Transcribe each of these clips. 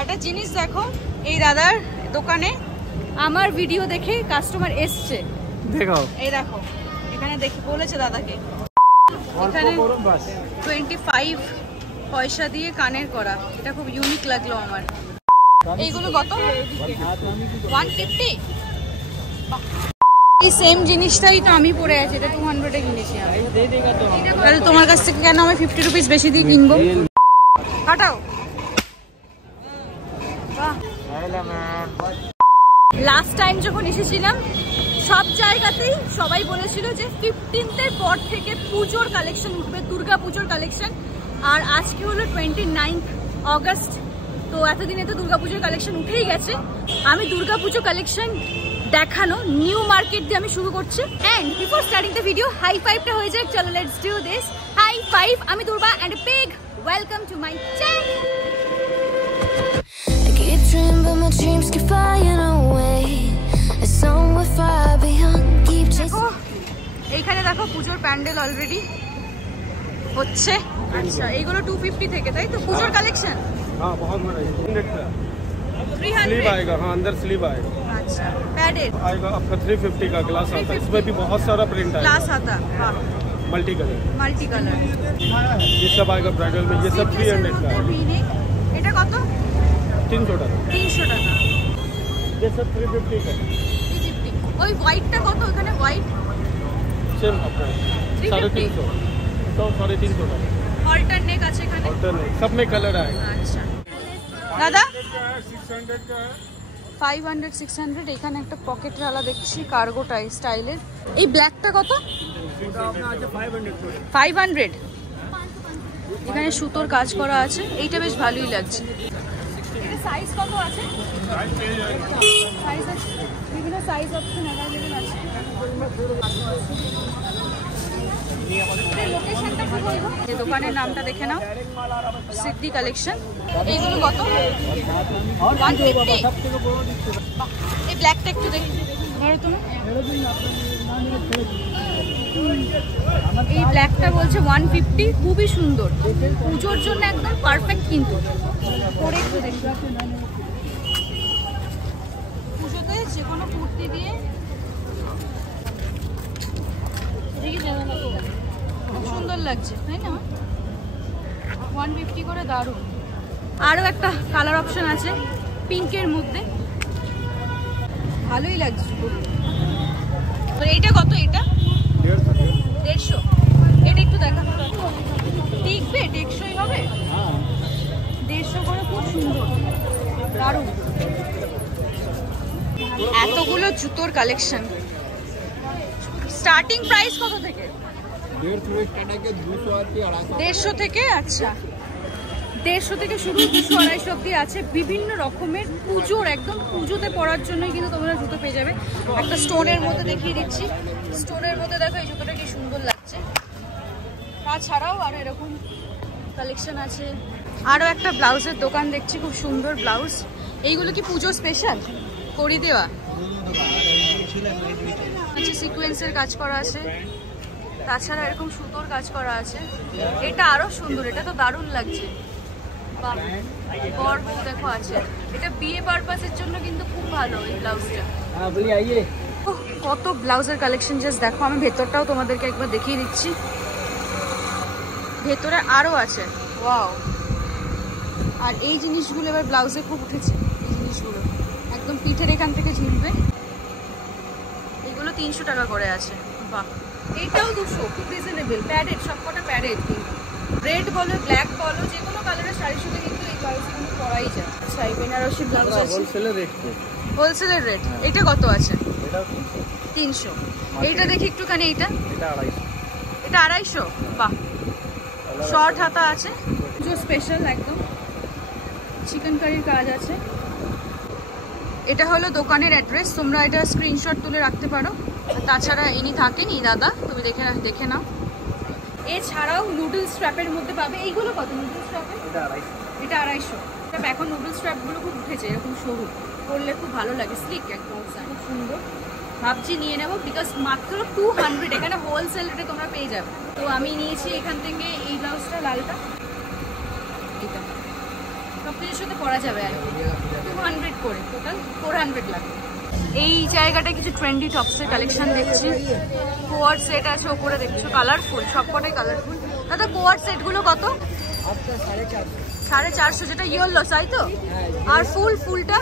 একটা জিনিস দেখো, এই দাদার দোকানে আমার ভিডিও দেখে কাস্টমার এসছে, দেখো এই দেখো এখানে দেখে বলেছে দাদাকে এখানে 25 পয়সা দিয়ে কানের করা, এটা খুব ইউনিক লাগলো আমার। এইগুলো কত? 150। এই সেম জিনিসটাই তো আমি পরে আছি, এটা 200 এ কিনেছি আমি। তাহলে তোমার কাছ থেকে কেন আমি 50 রুপিস বেশি দিয়ে কিনবো? কাটাও। লাস্ট টাইম যখন এসেছিলাম সব জায়গাতেই সবাই বলেছিল যে 15th পর থেকে পুজোর কালেকশন উঠবে, দুর্গা পুজোর কালেকশন। আর আজকে হলো 29 অগস্ট, তো এতদিনে তো দুর্গা পুজোর কালেকশন উঠেই গেছে। আমি দুর্গা পুজো কালেকশন দেখানো নিউ মার্কেট দিয়ে আমি শুরু করছি। And before starting the video high ফাইভটা হয়ে যাক, চলো let's do this. High five, আমি Durba and a big welcome to my channel. I keep dreaming but my dreams keep flying away. It's somewhere far beyond. Keep chasing. এইখানে দেখো পুজোর pandal already হচ্ছে। আচ্ছা এইগুলো 250 থেকে, তাই তো পুজোর কালেকশন? हाँ बहुत बड़ा है, 300 का 300 स्लीव आएगा। हाँ अंदर स्लीव आएगा। अच्छा पैडेड आएगा आपका 350 का ग्लास आता है, इसमें भी बहुत सारा प्रिंट आएगा। ग्लास आता है मल्टी कलर ये सब आएगा ब्राइडल में, ये सब 300 का है। এটা কত? 300 টাকা। 300 টাকা। ये सब 350 का। 350। ওই হোয়াইটটা কত? ওখানে হোয়াইট सेम अपना 350 तो 350 টাকা। অল্টার নেক আছে এখানে, अल्टरनेट सब में कलर आएगा। আচ্ছা দাদা 600 का है। 500 600। এখানে একটা পকেটের আলা দেখছি কার্গো স্টাইলের। এই ব্ল্যাকটা কত? 500। এখানে সুতোর কাজ করা আছে, এইটা বেশ ভালোই লাগছে। এটা সাইজ কত আছে? সাইজ আছে, বিভিন্ন সাইজ অপশন अवेलेबल আছে। এই দোকানের নামটা দেখে নাও, সিদ্ধি কালেকশন। এইগুলো কত? 150। এই ব্ল্যাকটা একটু দেখি ধরো তুমি। এই ব্ল্যাকটা বলছে 150, খুবই সুন্দর, পুজোর জন্য একদম পারফেক্ট। কিন্তু পরে একটু দেখি, পুজোতে যে কোনো কুর্তি দিয়ে খুব সুন্দর লাগছে, তাই না? 150 করে, দারুণ। আরও একটা কালার অপশন আছে পিঙ্কের মধ্যে, ভালোই লাগছে। এইটা কত? এটা 150। এটা একটু দেখা, টিকবে, টেকসই হবে। 150 করে, খুব সুন্দর, দারুণ। এতগুলো জুতোর কালেকশন। স্টার্টিং প্রাইস কত থেকে? 150 থেকে। আচ্ছা 150 থেকে শুরু, 200-250 অব্দি আছে। বিভিন্ন রকমের পুজোর, একদম পুজোতে পরার জন্যই কিন্তু তোমরা জুতো পেয়ে যাবে। একটা স্টোনের মধ্যে দেখিয়ে দিচ্ছি, স্টোনের মধ্যে দেখো এই জুতোটা কি সুন্দর লাগছে। তাছাড়াও আরো এরকম কালেকশন আছে। আরো একটা ব্লাউজের দোকান দেখছি, খুব সুন্দর ব্লাউজ। এইগুলো কি পুজো স্পেশাল করি দেওয়া? আচ্ছা সিকোয়েন্সের কাজ করা আছে, তাছাড়া এরকম সুতোর কাজ করা আছে। এটা আরো সুন্দর, এটা তো দারুণ লাগছে। বর বউ দেখো আছে, এটা বিয়ে পারপাসের জন্য কিন্তু খুব ভালো এই ব্লাউজটা। কত ব্লাউজের কালেকশন জাস্ট দেখো। আমি ভেতরটাও তোমাদেরকে একবার দেখিয়ে দিচ্ছি, ভেতরে আরো আছে। ওয়াও। আর এই জিনিসগুলো এবার ব্লাউজে খুব উঠেছে, এই জিনিসগুলো একদম পিঠের এখান থেকে ঝুলবে। এগুলো 300 টাকা করে আছে। বাহ, এটাও 200, খুব রিজনেবল। প্যাডেড, সবকটা প্যাডেড। কিন্তু রেড বলো, ব্ল্যাক বলো, যে কোনো কালারের শাড়ির সাথে কিন্তু এই ব্লাউজগুলো পরাই যায়। আচ্ছা এই বেনারসি ব্লাউজ আছে হোলসেলের রেট। হোলসেলের রেট। এটা কত আছে? 300। এইটা দেখি একটুখানি, এইটা 250। এটা 250। বাহ, শর্ট হাতা আছে, যে স্পেশাল একদম চিকেন কারির কাজ আছে। এটা হলো দোকানের অ্যাড্রেস, তোমরা এটা স্ক্রিনশট তুলে রাখতে পারো। তাছাড়া ইনি থাকেনি দাদা, তুমি দেখে নাও। এছাড়াও নুডলস স্ট্র্যাপের মধ্যে পাবে। এইগুলো কত নুডলস স্ট্র্যাপে? এটা 250। এখন নুডলস স্ট্র্যাপগুলো খুব উঠেছে, এরকম সরু পরলে খুব ভালো লাগে, স্লিক একদম, খুব সুন্দর। ভাবছি নিয়ে নেবো, বিকজ মাত্র 200 এখানে হোলসেল রেটে তোমরা পেয়ে যাবে। তো আমি নিয়েছি এখান থেকে এই ব্লাউজটা, লালটা। এটা সবথেকে শোতে পরা যাবে আর কি। 200 করে, টোটাল 400 লাগবে। এই জায়গাটায় কিছু ট্রেন্ডি টপসের কালেকশন দেখছি। কোয়ার্ড সেট আছে ওপরে দেখছো, কালারফুল, সবকটাই কালারফুল। দাদা কোয়ার্ড সেটগুলো কত? 450, যেটা ইয়েলো তাই তো? আর ফুলটা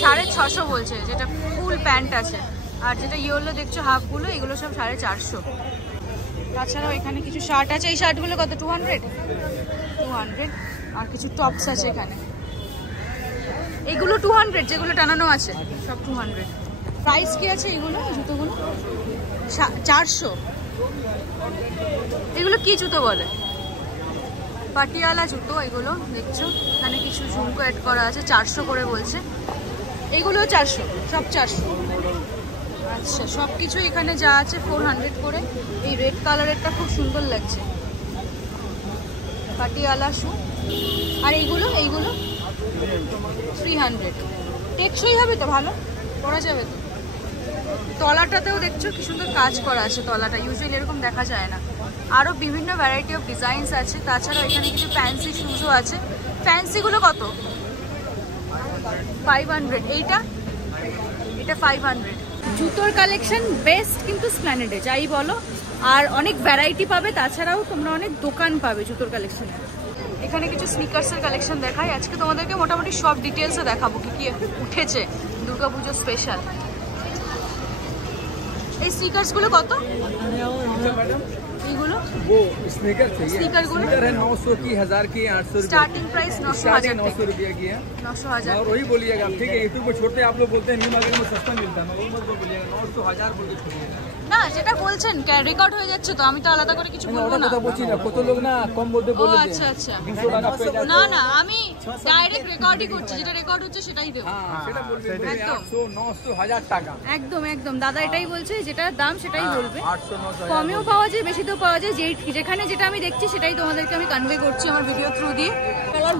650 বলছে, যেটা ফুল প্যান্ট আছে। আর যেটা ইয়েলো দেখছো হাফগুলো, এগুলো সব 450। তাছাড়াও এখানে কিছু শার্ট আছে। এই শার্টগুলো কত? 200। আর কিছু টপস আছে এখানে, এগুলো 200, যেগুলো টানানো আছে সব 200। প্রাইস কি আছে এগুলো? জুতোগুলো 400। এগুলো কি জুতো বলে? পাটিয়ালা জুতো এগুলো দেখছো। এখানে কিছু ঝুমকো অ্যাড করা আছে, 400 করে বলছে। এগুলো 400, সব 400। আচ্ছা, সব কিছু এখানে যা আছে 400 করে। এই রেড কালারেরটা খুব সুন্দর লাগছে, পাটিয়ালা শু। আর এইগুলো 300। টেকসই হবে তো, ভালো পরা যাবে তো। তলাটাতেও দেখছো কি সুন্দর কাজ করা আছে, তলাটা ইউজুয়ালি এরকম দেখা যায় না। আরও বিভিন্ন ভ্যারাইটি অফ ডিজাইনস আছে। তাছাড়াও এখানে কিছু ফ্যান্সি শুজও আছে। ফ্যান্সিগুলো কত? 500। এটা 500। জুতোর কালেকশন বেস্ট কিন্তু স্প্ল্যানেডে, যাই বলো। আর অনেক ভ্যারাইটি পাবে, তাছাড়াও তোমরা অনেক দোকান পাবে জুতোর কালেকশনে। এখানে কিছু স্নিকার্সের কালেকশন দেখাই আজকে তোমাদেরকে। মোটামুটি সব ডিটেলসে দেখাবো কি কি উঠেছে দুর্গাপুজো স্পেশাল। এই স্নিকার্সগুলো কত? এইগুলো वो स्नीकर चाहिए। स्नीकर है 900 की, 1000 की, 800 रुपये। स्टार्टिंग प्राइस 900 रुपये की है। 900 और वही बोलिएगा आप, ठीक है। यूट्यूब पर छोड़ते आप लोग बोलते हैं न्यू मार्केट में सस्ता मिलता है, वही मत बोलिएगा। 900 1000 बोल के छोड़िएगा না, যেটা বলছেন রেকর্ড হয়ে যাচ্ছে তো, আমি তো আলাদা করে কিছু বলবো না। কথা বলছি না, কত লোক না কম বলতে ও বলে আচ্ছা আচ্ছা, 200 টাকা পেয়ে যাচ্ছে। না আমি ডাইরেক্ট রেকর্ডই করছি, যেটা রেকর্ড হচ্ছে সেটাই দেবো। হ্যাঁ, সেটা বলবে। একদম 800 900 1000 টাকা। একদম দাদা এটাই বলছে, যেটার দাম সেটাই বলবে। 800 900 কমেও পাওয়া যায়, বেশিতেও পাওয়া যায়। যেখানে যেটা আমি দেখছি সেটাই তোমাদেরকে আমি কনভে করছি আমার ভিডিও থ্রু দিয়ে।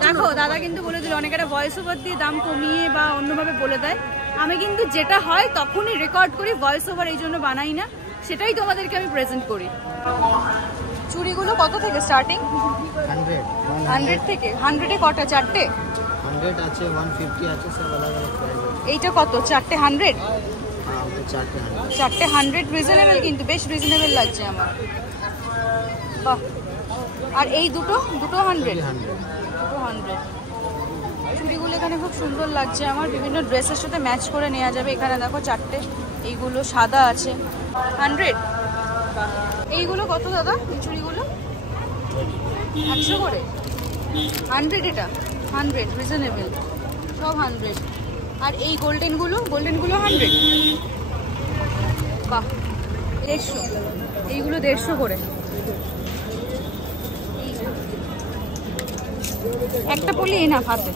দেখো দাদা কিন্তু বলে দিল, অনেকেরা ভয়েস ওভার দিয়ে দাম কমিয়ে বা অন্যভাবে বলে দেয়। আমি কিন্তু যেটা হয় তখনই রেকর্ড করি, ভয়েস ওভার এই জন্য বানাই না, সেটাই তোমাদেরকে আমি প্রেজেন্ট করি। চুড়িগুলো কত থেকে স্টার্টিং? 100 থেকে। 100-এ কটা? 4টে? 100 আছে, 150 আছে, সব अलग अलग प्राइस है। এইটা কত? 4টে 100? हाँ, वो 4 4টে 100 রিজনেবল, কিন্তু বেশ রিজনেবল লাগছে আমার। বাহ। আর এই দুটো 100? 200। চুড়িগুলো এখানে খুব সুন্দর লাগছে আমার, বিভিন্ন ড্রেসের সাথে ম্যাচ করে নেওয়া যাবে। এখানে দেখো 4টে, এইগুলো সাদা আছে 100। এইগুলো কত দাদা? এই চুড়িগুলো 100 করে। 100 এটা? 100 রিজনেবল, সব 100। আর এই গোল্ডেনগুলো 100? বাহ। 150। এইগুলো 150 করে। একটা পরলে না হাতে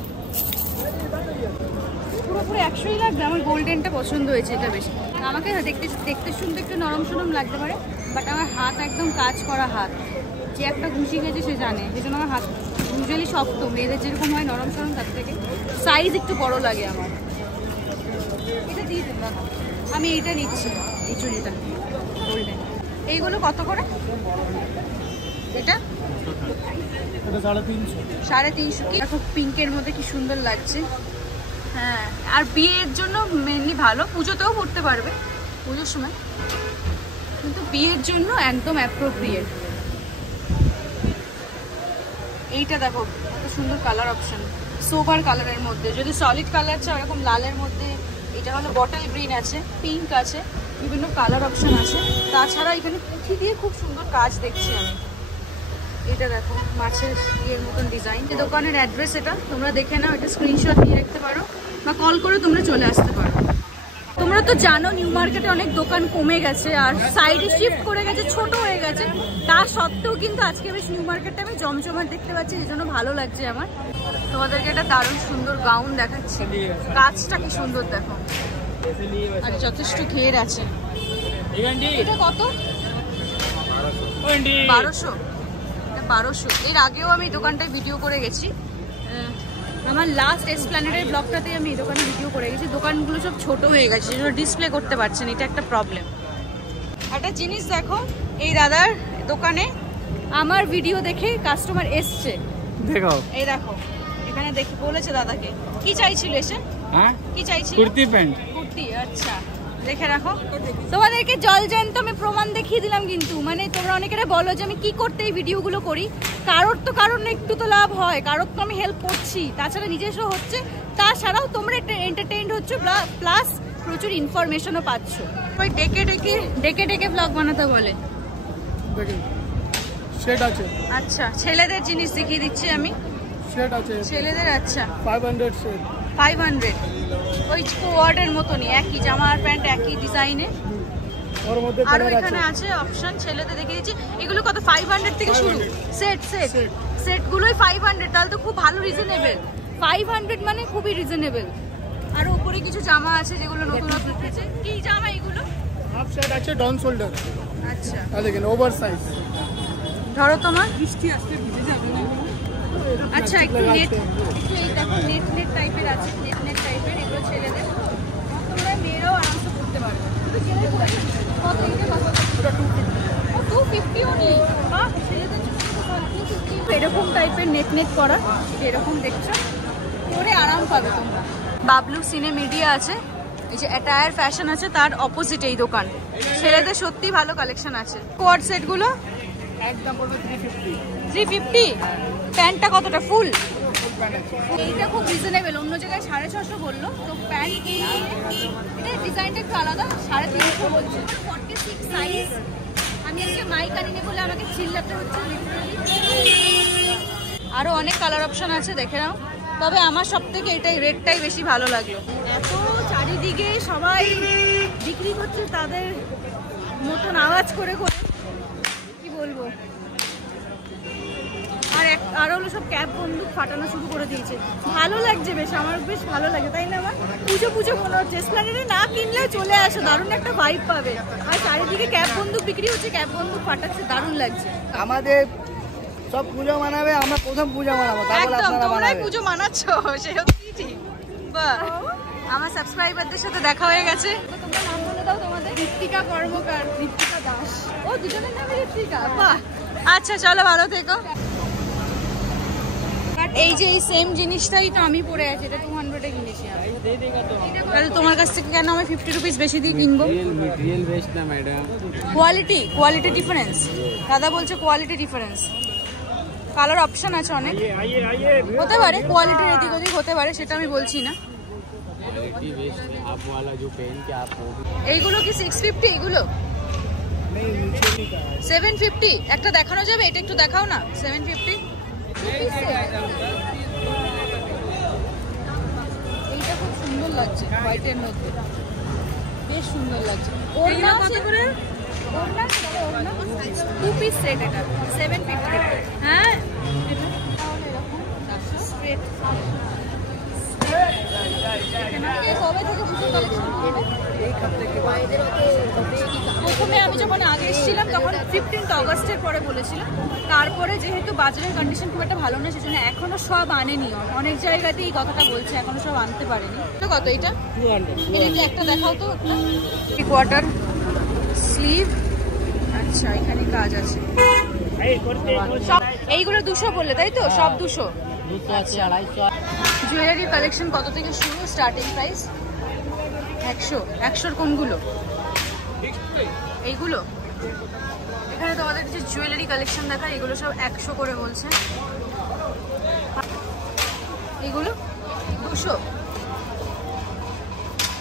পুরোপুরি 100ই লাগবে। আমার গোল্ডেনটা পছন্দ হয়েছে, এটা বেশি। আমাকে দেখতে শুনতে একটু নরম সরম লাগতে পারে, বাট আমার হাত একদম কাজ করা হাত। যে একটা ঘুষি গেছে সে জানে, সেই জন্য আমার হাত ইউজুয়ালি শক্ত। মেয়েদের যেরকম হয় নরম সরম, তার থেকে সাইজ একটু বড় লাগে আমার। এটা দিয়ে দেন দাদা, আমি এইটা নিচ্ছি, এই চুড়িটা গোল্ডেন। এইগুলো কত করে? এটা 350। কি দেখো, পিঙ্কের মধ্যে কি সুন্দর লাগছে। হ্যাঁ, আর বিয়ের জন্য মেনলি ভালো, পুজোতেও পড়তে পারবে পুজোর সময়, কিন্তু বিয়ের জন্য একদম অ্যাপ্রোপ্রিয়েট। এইটা দেখো কত সুন্দর কালার অপশন, সোবার কালারের মধ্যে। যদি সলিড কালার চাও এরকম লালের মধ্যে, এটা হলো বটল গ্রিন আছে, পিঙ্ক আছে, বিভিন্ন কালার অপশন আছে। তাছাড়া এখানে পুঁথি দিয়ে খুব সুন্দর কাজ দেখছি আমি। এটা দেখো মাছের ইয়ের মতন ডিজাইন। এই দোকানের অ্যাড্রেস এটা তোমরা দেখে নাও, এটা স্ক্রিনশট নিয়ে রাখতে পারো বা কল করে তোমরা চলে আসতে পারো। তোমরা তো জানো নিউ মার্কেটে অনেক দোকান কমে গেছে আর সাইডে শিফট করে গেছে, ছোট হয়ে গেছে। তা সত্ত্বেও কিন্তু আজকে বেশ নিউ মার্কেটটা আমি জমজমাট দেখতে পাচ্ছি, এই জন্য ভালো লাগছে আমার। তোমাদেরকে একটা দারুণ সুন্দর গাউন দেখাচ্ছি, কাজটা কি সুন্দর দেখো, আর যথেষ্ট ঘের আছে। এটা কত? 1200। 1200। এর আগেও আমি দোকানটায় ভিডিও করে গেছি, আমার লাস্ট এসপ্ল্যানেডের ব্লগটাতে আমি এই দোকানে ভিডিও করে গেছি। দোকানগুলো সব ছোট হয়ে গেছে, সেজন্য ডিসপ্লে করতে পারছেন, এটা একটা প্রবলেম। একটা জিনিস দেখো, এই দাদার দোকানে আমার ভিডিও দেখে কাস্টমার এসছে, দেখো এই দেখো এখানে দেখি বলেছে দাদাকে কি চাইছিল এসে। हाँ কি চাইছিল? कुर्ती पैंट কুর্তি। আচ্ছা দেখে রাখো। তোমাদেরকে জল জ্যান্ত আমি প্রমাণ দেখিয়ে দিলাম, কিন্তু মানে তোমরা অনেকেরা বলো যে আমি কি করতে এই ভিডিওগুলো করি। কারোর তো কারণ একটু তো লাভ হয়, কারোর তো আমি হেল্প করছি, তাছাড়া নিজস্ব হচ্ছে, তাছাড়াও তোমরা একটা এন্টারটেইনড হচ্ছে, প্লাস প্রচুর ইনফরমেশনও পাচ্ছ। ওই ডেকে ডেকে ব্লগ বানাতে বলে। সেট আছে। আচ্ছা ছেলেদের জিনিস দেখিয়ে দিচ্ছি আমি। সেট আছে ছেলেদের। আচ্ছা 500 সেট। 500 ওই কোয়ার্ডের মতনই, একই জামা আর প্যান্ট একই ডিজাইনে। ওর মধ্যে আরো এখানে আছে অপশন, ছেলেদের দেখিয়ে দিচ্ছি। এগুলো কত? 500 থেকে শুরু। সেটগুলোই 500, তাহলে তো খুব ভালো, রিজনেবল। 500 মানে খুবই রিজনেবল। আর উপরে কিছু জামা আছে যেগুলো নতুন উঠেছে। কি জামা এগুলো? হাফ সেট আছে ডাউন শোল্ডার। আচ্ছা আর দেখেন ওভার সাইজ। ধরো তোমার বৃষ্টি আসলে ভিজে যাবে না। আচ্ছা একটু নেট, একটু এই দেখো নেট টাইপের আছে, নেট টাইপের। এগুলো ছেলেদের, তোমরা মেয়েরাও আরামসে করতে পারবে। কত এটা? কত? এটা 250। 250 ও নেই। বাহ, ছেলেদের জন্য তো ভালো। 250 এরকম টাইপের নেট করা, এরকম দেখছো, পরে আরাম পাবে তোমরা। বাবলু সিনে মিডিয়া আছে, এই যে অ্যাটায়ার ফ্যাশন আছে, তার অপোজিট এই দোকান। ছেলেদের সত্যি ভালো কালেকশন আছে। কোয়ার্ড সেটগুলো একদম পড়বে 350। 350। প্যান্টটা কতটা? ফুল? এইটা খুব রিজনেবল, অন্য জায়গায় 650 বললো, তো প্যান্ট এটা ডিজাইনটা একটু আলাদা, 350 বলছে। 46 সাইজ। আমি আজকে মাইক আনিনি বলে আমাকে চিল্লাতে হচ্ছে লিটারালি। আরো অনেক কালার অপশন আছে, দেখে নাও। তবে আমার সব থেকে এটাই রেডটাই বেশি ভালো লাগলো। এত চারিদিকে সবাই বিক্রি করছে তাদের মতন আওয়াজ করে করে, কি বলবো। আর হলো সব ক্যাপ বন্দুক ফাটানো শুরু করে দিয়েছে। ভালো লাগছে বেশ, আমার বেশ ভালো লাগে, তাই না? আমার পুজো মনে হচ্ছে। এসপ্ল্যানেডে না কিনলেও চলে আসো, দারুণ একটা ভাইব পাবে। আর চারিদিকে ক্যাপ বন্দুক বিক্রি হচ্ছে, ক্যাপ বন্দুক ফাটাচ্ছে, দারুণ লাগছে। আমাদের সব পুজো মানাবে, আমরা প্রথম পুজো মানাবো, তারপর একদম আপনারা তোমরাই মানাবেন। পুজো মানাচ্ছ, সে হচ্ছে ঠিক। বাহ, আমার সাবস্ক্রাইবারদের সাথে দেখা হয়ে গেছে। তোমরা নাম বলে দাও তোমাদের। ঋত্বিকা কর্মকার, ঋত্বিকা দাস। ও দুজনের নামে ঋত্বিকা। বাহ, আচ্ছা চলো, ভালো থেকো। এই যে এই সেম জিনিসটাই তো আমি পরে আছি, এটা 200 এ কিনেছি আমি। তাহলে তোমার কাছ থেকে কেন আমি 50 রুপিস বেশি দিয়ে কিনবো? मटेरियल बेचना मैडम। Quality difference. দাদা বলছে কোয়ালিটি ডিফারেন্স। কালার অপশন আছে অনেক, হতে পারে কোয়ালিটির এদিক ওদিক হতে পারে, সেটা আমি বলছি না। क्वालिटी बेस्ट आप वाला जो पहन के आप वो এইগুলো কি 650? এইগুলো 750। একটা দেখানো যাবে? এটা একটু দেখাও না। 750। এইটা খুব সুন্দর লাগছে, হোয়াইটের মধ্যে বেশ সুন্দর লাগছে। ওড়না কত করে? ওড়না 2 পিস সেট, এটা 750। হ্যাঁ স্ট্রেট। কবে থেকে পুজোর কালেকশন? প্রথমে আমি যখন আগে এসেছিলাম তখন 15 আগস্টের পরে বলেছিলাম। তারপরে যেহেতু বাজারের কন্ডিশন খুব একটা ভালো না, সেজন্য এখনো সব আনেনি। অনেক জায়গাতেই এই কথাটা বলছে, এখনো সব আনতে পারেনি। কত এটা? 200। এটা একটা দেখাও তো। একটা কোয়ার্টার স্লিভ। আচ্ছা এখানে কাজ আছে। এইগুলো 200 বললে তাই তো? সব 200। 200 আছে, 250। জুয়েলারি কালেকশন কত থেকে শুরু? Starting price 100। 100-র কোনগুলো? এইগুলো। এখানে তোমাদের কিছু জুয়েলারি কালেকশন দেখা, এগুলো সব 100 করে বলছে। এগুলো 200।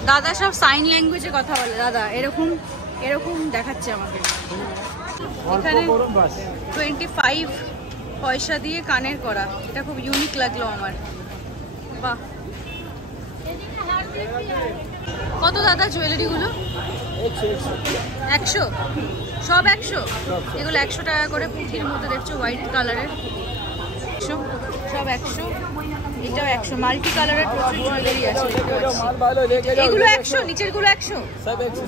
দাদা সব সাইন ল্যাঙ্গুয়েজে কথা বলে। দাদা এরকম দেখাচ্ছে আমাকে। এখানে 25 পয়সা দিয়ে কানের করা, এটা খুব ইউনিক লাগলো আমার। বাহ, কত দাদা জুয়েলারি গুলো? 100। সব 100? এগুলো 100 টাকা করে। পুঁথির মধ্যে দেখছো হোয়াইট কালারের, 100। সব 100। এটাও 100। মাল্টি কালারের প্রচুর জুয়েলারি আছে। এগুলো 100, নিচের গুলো 100। सब 100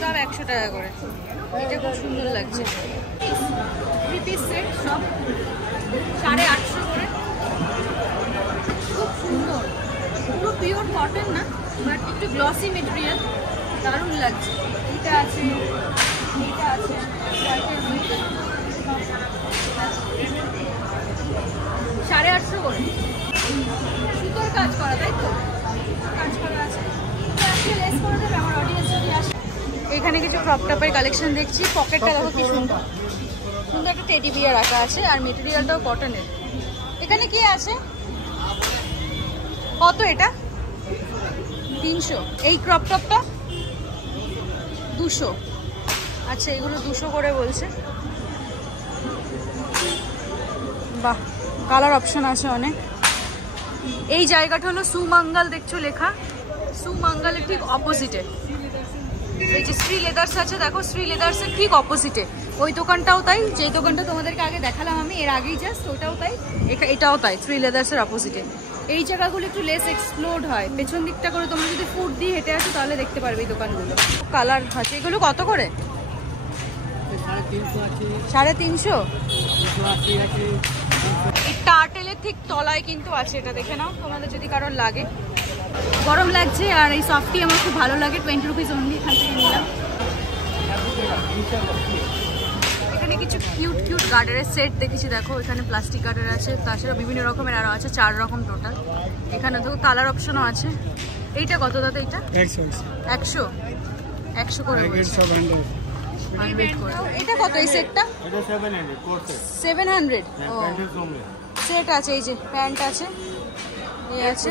সব 100 টাকা করে। এটা খুব সুন্দর লাগছে। 3 পিস সেট, সব 850 করে। খুব সুন্দর, পুরো পিওর কটন না, বাট একটু গ্লসি মেটেরিয়াল, দারুণ লাগছে। এটা আছে, এটা আছে 850 করে। সুতোর কাজ করা, তাই তো? কাজ করা আছে। লেস করে দেবে আমার অডিয়েন্স যদি আসে। এখানে কিছু ক্রপ টপের কালেকশন দেখছি। পকেটটা দেখো কি সুন্দর, সুন্দর একটা টেডি বিয়ার রাখা আছে, আর মেটেরিয়ালটাও কটনের। এখানে কি আছে? কত এটা? 300। এই ক্রপ টপটা 200। আচ্ছা, এগুলো 200 করে বলছে। বাহ, কালার অপশন আছে অনেক। এই জায়গাটা হলো সুমঙ্গল, দেখছো লেখা, সুমঙ্গলের ঠিক অপোজিটে। এই যে শ্রী লেদার্স আছে, দেখো শ্রী লেদার্সের ঠিক অপোজিটে ওই দোকানটাও তাই, যেই দোকানটা তোমাদেরকে আগে দেখালাম আমি এর আগেই জাস্ট, ওটাও তাই, এটাও তাই, শ্রী লেদার্সের অপোজিটে। এই জায়গাগুলো একটু লেস এক্সপ্লোর্ড হয়। পেছন দিকটা করে তোমরা যদি ফুট দিয়ে হেঁটে আসো তাহলে দেখতে পারবে এই দোকানগুলো। কালার আছে। এগুলো কত করে? 350। এই টার্টেলের ঠিক তলায় কিন্তু আছে, এটা দেখে নাও তোমাদের যদি কারোর লাগে। গরম লাগছে আর এই সফটটি আমার খুব ভালো লাগে। 20 রুপিস অনলি, এখান থেকে নিলাম। এখানে কিছু কিউট কিউট গার্ডারের সেট দেখেছি, দেখো এখানে প্লাস্টিক গার্ডার আছে, তাছাড়া বিভিন্ন রকমের আরও আছে, 4 রকম টোটাল। এখানে তো কালার অপশনও আছে। এইটা কত দাদা? এটা 100 করে বলছে। 100 করে। এটা কত এই সেটটা? এটা 700 কোর্স 700। ও সেট আছে, এই যে প্যান্ট আছে, এই আছে,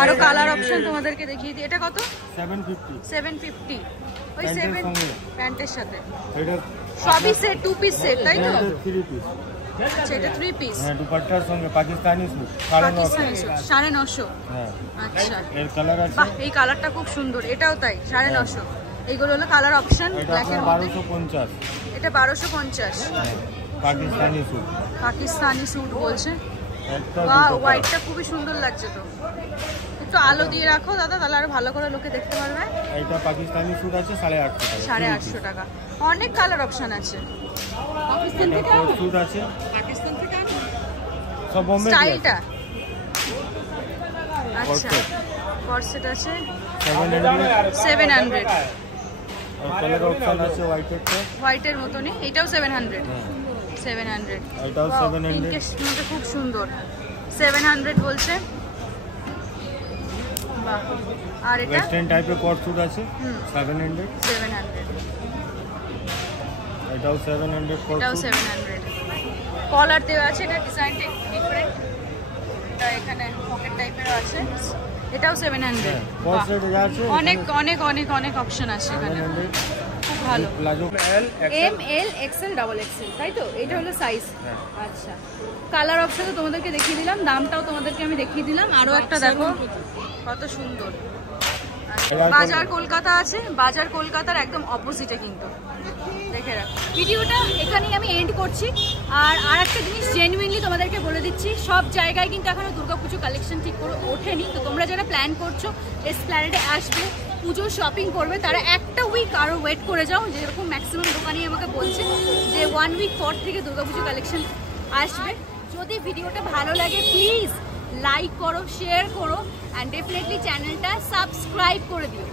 আরো কালার অপশন তোমাদেরকে দেখিয়ে দিই। এটা কত? 750। ওই 7 প্যান্টের সাথে। এটা সবই সেট, 2 পিস সেট, তাই তো? 3 পিস। আচ্ছা, এটা 3 পিস। হ্যাঁ, দুপাট্টার সঙ্গে পাকিস্তানি স্যুট পাকিস্তানি স্যুট 950। হ্যাঁ, আচ্ছা, এর কালার আছে। বাহ, এই কালারটা খুব সুন্দর। এটাও তাই, 950। এইগুলো হলো কালার অপশন। ব্ল্যাকের মধ্যে 1250। এটা 1250। পাকিস্তানি স্যুট। পাকিস্তানি স্যুট বলছে। একটা বাহ, হোয়াইটটা খুবই সুন্দর লাগছে তো। একটু আলো দিয়ে রাখো দাদা, তাহলে আরো ভালো করে লোকে দেখতে পারবে। এটা পাকিস্তানি স্যুট আছে 850 টাকা। 850 টাকা। অনেক কালার অপশন আছে। পাকিস্তান থেকে কোট স্যুট আছে। পাকিস্তান থেকে সব বোম্বে স্টাইলটা। আচ্ছা, কর্সেট আছে 700। আর কালার অপশন আছে হোয়াইটেরটা। হোয়াইটের মতনই, এটাও 700। এটাও 700। পিঙ্কের মধ্যে খুব সুন্দর, 700 বলছে। বাহ, আর এটা ওয়েস্টার্ন টাইপের কোট স্যুট আছে 700। 700। এটাও 700 কোট এটাও স্যুট। 700। কলার দেওয়া আছে, এটা ডিজাইনটা একটু ডিফারেন্ট। এটা এখানে পকেট টাইপের আছে, এটাও 700। কোট সেট যা আছে অনেক অনেক অনেক অনেক অপশন আছে এখানে, খুব ভালো। Palazzo M L XL double XL, তাই তো? এটা হলো সাইজ। আচ্ছা, কালার অপশন তো তোমাদেরকে দেখিয়ে দিলাম, দামটাও তোমাদেরকে আমি দেখিয়ে দিলাম। আরো একটা দেখো কত সুন্দর। বাজার কলকাতা আছে, বাজার কলকাতার একদম অপোজিটে কিন্তু, দেখে রাখো। ভিডিওটা এখানেই আমি এন্ড করছি। আর একটা জিনিস জেনুইনলি তোমাদেরকে বলে দিচ্ছি, সব জায়গায় কিন্তু এখনো দুর্গাপুজো কালেকশন ঠিক করে ওঠেনি। তো তোমরা যারা প্ল্যান করছো এসপ্ল্যানেডে আসবে, পুজোর শপিং করবে, তারা একটা উইক আরও ওয়েট করে যাও। যেরকম ম্যাক্সিমাম দোকানই আমাকে বলছে যে 1 উইক পর থেকে দুর্গাপুজো কালেকশন আসবে। যদি ভিডিওটা ভালো লাগে প্লিজ লাইক করো, শেয়ার করো, অ্যান্ড ডেফিনেটলি চ্যানেলটা সাবস্ক্রাইব করে দিও।